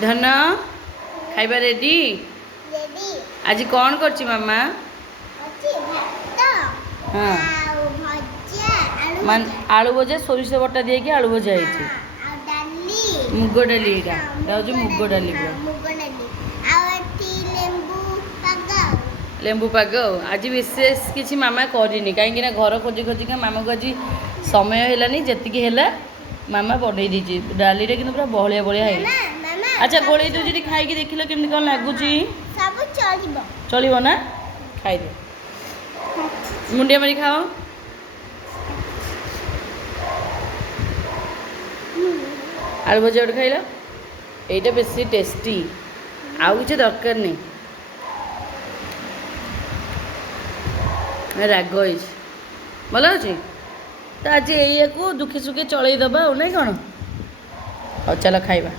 धन खाइबा ready ready आज कौन करछि मामा अछि भात हाँ आउ भज्जा मान आलू भजा सोरिष बटा दिए कि आलू भजा है आउ डाली मुग डाली एटा होची मुग डाली मुग डाली आउ एठी लेंबू पाग आज विशेष किसी मामा करनी कहीं घर खोजी खोजिका मामा को आज समय है जी है मामा बढ़े दीजिए डाली कि पूरा बहलिया बहलिया है अच्छा गोल दूसरी खाई देख लो केमती कौन लगुच सब चलिबो चलिबो ना खाई दे मुंडिया मारी खाओ आलू भजा गोटे खाइल यहीटा बेसी टेस्टी आउ किसी दरकार नहीं राग भल अच्छे तो आज यू दुखे सुखे चलईदबा नहीं कौन चलो खाइबा।